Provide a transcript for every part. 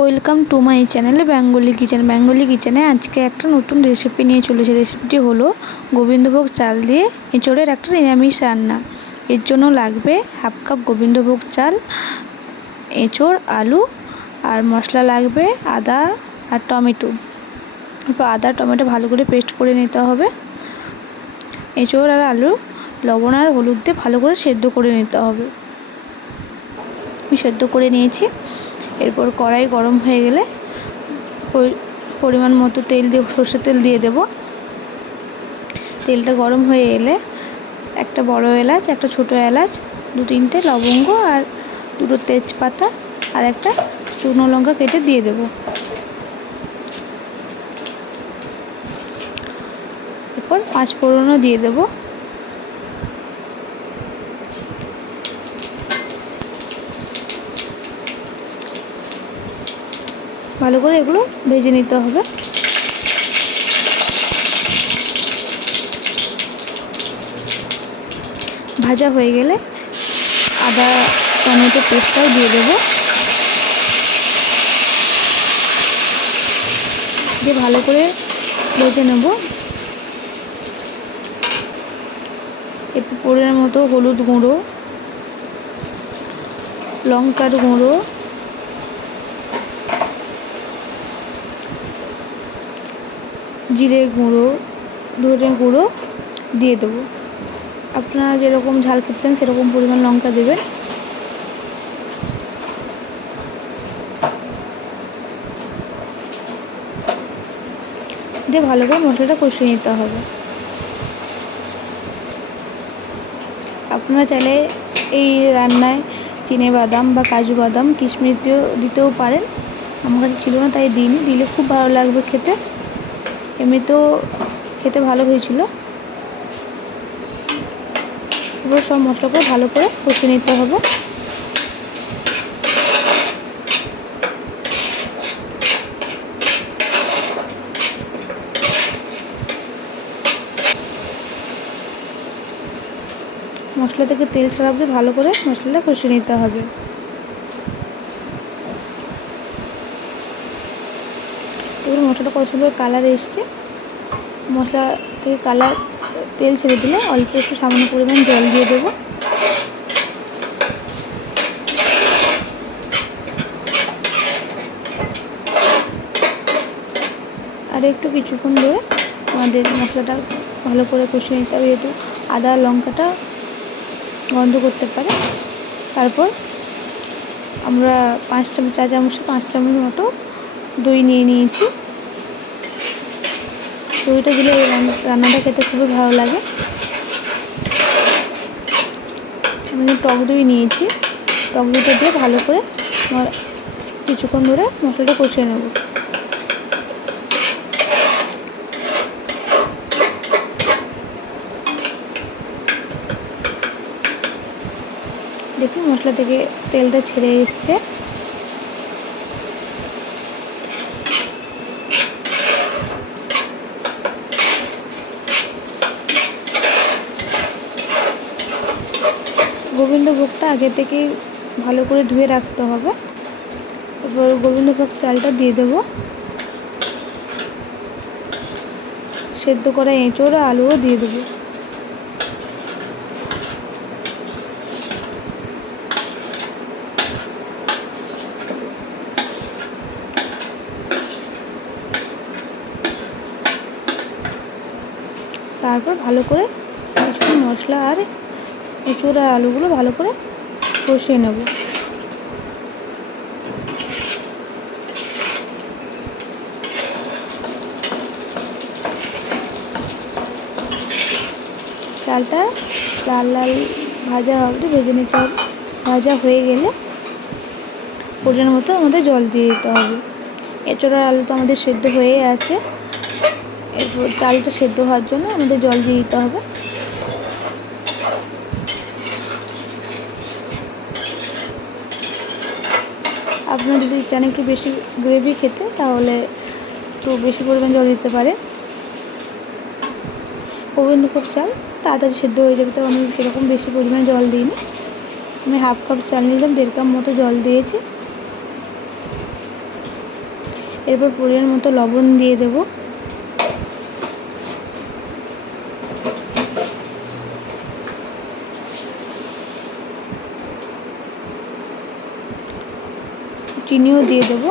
Welcome to my channel Bengali কিচেনে আজকে একটা নতুন রেসিপি নিয়ে চলেছি। রেসিপিটি হলো গোবিন্দভোগ চাল দিয়ে এঁচোড়ের একটা নিরামিষ রান্না। এর জন্য লাগবে হাফ কাপ গোবিন্দভোগ চাল, এঁচোড়, আলু আর মশলা লাগবে আদা আর টমেটো। এরপর আদা টমেটো ভালো করে পেস্ট করে নিতে হবে। এঁচোড় আর আলু লবণ আর হলুদ দিয়ে ভালো করে সেদ্ধ করে নিতে হবে। আমি সেদ্ধ করে নিয়েছি। এরপর কড়াই গরম হয়ে গেলে পরিমাণ মতো তেল দিয়ে সর্ষের তেল দিয়ে দেব। তেলটা গরম হয়ে এলে একটা বড় এলাচ, একটা ছোট এলাচ, 2-3টে লবঙ্গ আর 2টো তেজপাতা আর একটা শুকনো লঙ্কা কেটে দিয়ে দেব। এরপর 5 ফোড়নও দিয়ে দেব। ভালো করে এগুলো ভেজে নিতে হবে। ভাজা হয়ে গেলে আদা টমেটো পেস্টটাও দিয়ে দেব। দিয়ে ভালো করে ভেজে নেব। একটু পরিমাণ মতো হলুদ গুঁড়ো, লঙ্কার গুঁড়ো, জিরে গুঁড়ো, ধনে গুঁড়ো দিয়ে দেবো। আপনারা যেরকম ঝাল খেতে চান সেরকম পরিমাণ লঙ্কা দেবেন। দিয়ে ভালো করে মশলাটা কষিয়ে নিতে হবে। আপনারা চাইলে এই রান্নায় চিনে বাদাম বা কাজু বাদাম কিশমিশ দিতেও পারেন। আমার কাছে ছিল না তাই দিইনি। দিলে খুব ভালো লাগবে খেতে। এমনিতেও খেতে ভালো হয়েছিল। এবার সব মশলাগুলো ভালো করে কষিয়ে নিতে হবে। মশলা থেকে তেল ছাড়া অবধি ভালো করে মশলাটা কষিয়ে নিতে হবে। এবার মশলাটা কত সুন্দর কালার এসছে। মশলা থেকে তেল ছেড়ে দিলে অল্প একটু সামান্য পরিমাণ জল দিয়ে দেবো। আর একটু কিছুক্ষণ ধরে আমাদের মশলাটা ভালো করে কষিয়ে নিতে হবে, যেহেতু আদা লঙ্কাটা গন্ধ করতে পারে। তারপর আমরা 5 চামচ মতো দই নিয়ে নিয়েছি। দইটা দিলে এই রান্নাটা খেতে খুবই ভালো লাগে। আমি টক দই নিয়েছি। টক দইটা দিয়ে ভালো করে কিছুক্ষণ ধরে মশলাটা কষিয়ে নেব। দেখুন মশলা থেকে তেলটা ছেড়ে এসছে। গোবিন্দভোগটা আগে থেকে ভালো করে ধুয়ে রাখতে হবে। এরপর গোবিন্দভোগ চালটা দিয়ে দেব। সেদ্ধ করা এঁচোড় আর আলুও দিয়ে দেবো। তারপর ভালো করে কিছুক্ষণ মশলা আর এঁচোড় আর আলুগুলো ভালো করে কষিয়ে নেব। চালটা লাল লাল ভাজা অবধি ভেজে নিতে হবে। ভাজা হয়ে গেলে পরিমাণ মতো আমাদের জল দিয়ে দিতে হবে। এঁচোড় আর আলু তো আমাদের সেদ্ধ হয়ে আছে। এরপর চালটা সেদ্ধ হওয়ার জন্য আমাদের জল দিয়ে দিতে হবে। আপনারা যদি চান একটু বেশি গ্রেভি খেতে তাহলে একটু বেশি পরিমাণ জল দিতে পারে। গোবিন্দভোগ চাল তাড়াতাড়ি সেদ্ধ হয়ে যাবে, তো আমি সেরকম বেশি পরিমাণে জল দিইনি। আমি হাফ কাপ চাল নিলাম, 1.5 কাপ মতো জল দিয়েছি। এরপর পরিমাণ মতো লবণ দিয়ে দেব। চিনিও দিয়ে দেব।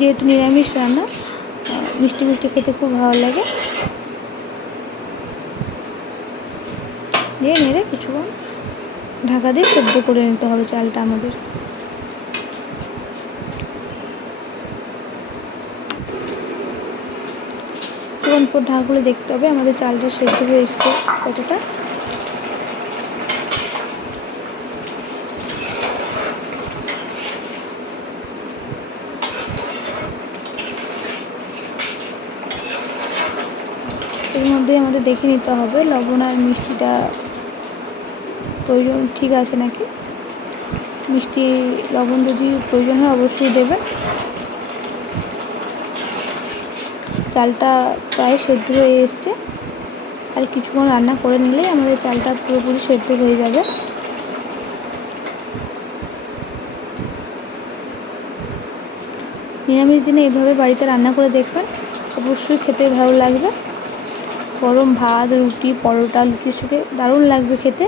যেহেতু নিরামিষ রান্না, মিষ্টি মিষ্টি খেতে খুব ভালো লাগে। দিয়ে নেড়ে কিছুক্ষণ ঢাকা দিয়ে সেদ্ধ করে নিতে হবে চালটা আমাদের। কিছুক্ষণ পর ঢাকা খুলে দেখতে হবে আমাদের চালটা সেদ্ধ হয়ে এসছে কতটা। এর মধ্যে আমাদের দেখে নিতে হবে লবণ আর মিষ্টিটা প্রয়োজন ঠিক আছে নাকি। মিষ্টি লবণ যদি প্রয়োজন হয় অবশ্যই দেবেন। চালটা প্রায় সেদ্ধ হয়ে এসছে, আর কিছুক্ষণ রান্না করে নিলেই আমাদের চালটা পুরোপুরি সেদ্ধ হয়ে যাবে। নিরামিষ দিনে এভাবে বাড়িতে রান্না করে দেখবেন, অবশ্যই খেতে ভালো লাগবে। গরম ভাত, রুটি, পরোটা, লুচির সাথে দারুণ লাগবে খেতে।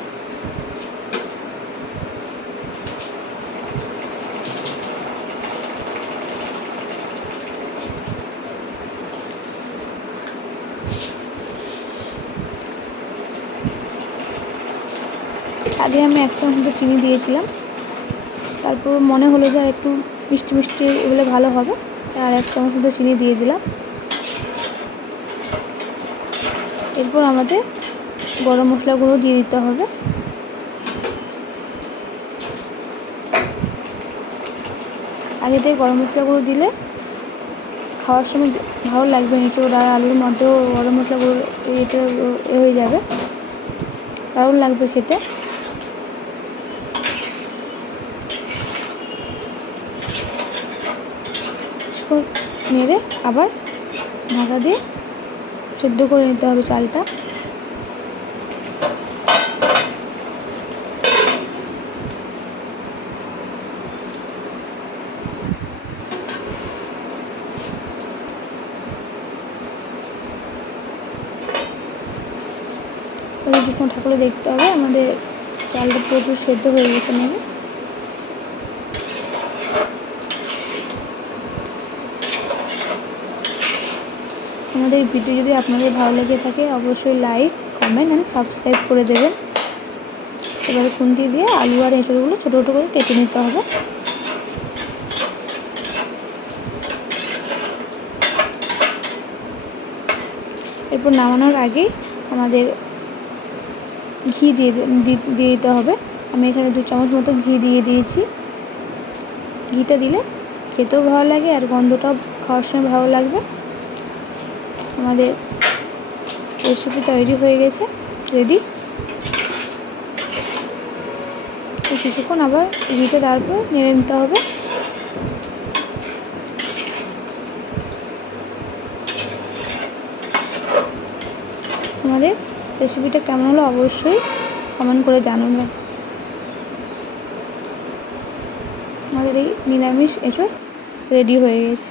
আগে আমি 1 চামচ মতো চিনি দিয়েছিলাম, তারপর মনে হলো যে আর একটু মিষ্টি মিষ্টি এগুলো ভালো হবে, আর 1 চামচ মতো চিনি দিয়ে দিলাম। এরপর আমাদের গরম মশলা গুঁড়ো দিয়ে দিতে হবে। আগে থেকে গরম মশলা গুঁড়ো দিলে খাওয়ার সময় ভালো লাগবে। এঁচোড় আর আলুর মধ্যেও গরম মশলা গুঁড়ো এটা হয়ে যাবে, দারুণ লাগবে খেতে। নেড়ে আবার ঢাকা দিয়ে সেদ্ধ করে নিতে হবে চালটা। কিছুক্ষণ ঠাকুরে দেখতে হবে আমাদের চালটা পুরোপুরি সেদ্ধ হয়ে গেছে নাকি। আমাদের ভিডিও যদি আপনাদের ভালো লেগে থাকে অবশ্যই লাইক, কমেন্ট অ্যান্ড সাবস্ক্রাইব করে দেবেন। এবারে খুন্তি দিয়ে আলু আর এঁচড়গুলো ছোটো ছোটো করে কেটে নিতে হবে। এরপর নামানোর আগেই আমাদের ঘি দিয়ে দিতে হবে। আমি এখানে 2 চামচ মতো ঘি দিয়ে দিয়েছি। ঘিটা দিলে খেতেও ভালো লাগে আর গন্ধটাও খাওয়ার সময় ভালো লাগবে। আমাদের রেসিপি তৈরি হয়ে গেছে, রেডি। কিছুক্ষণ আবার ঘিটা দেওয়ার পর নেড়ে নিতে হবে। আমাদের রেসিপিটা কেমন হলো অবশ্যই কমেন্ট করে জানাবেন। আমাদের এই নিরামিষ এঁচোড় রেডি হয়ে গেছে।